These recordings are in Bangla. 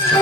you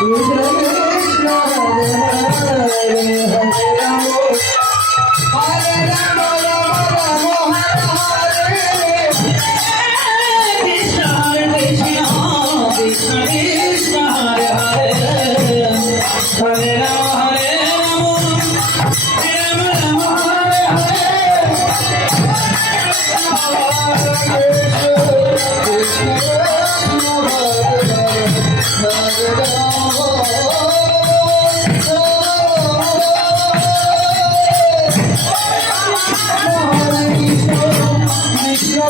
Hare Hare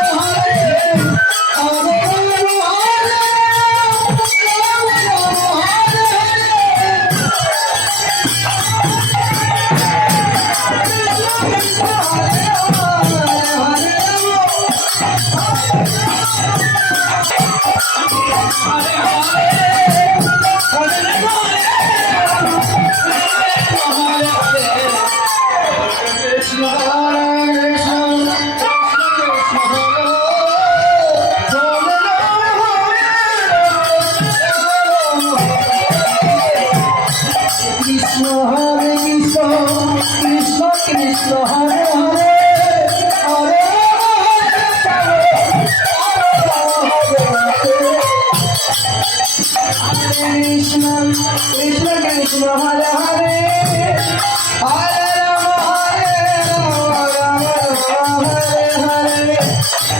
Oh, Krishna Hare Hare Hare Krishna Krishna Krishna Hare Hare Hare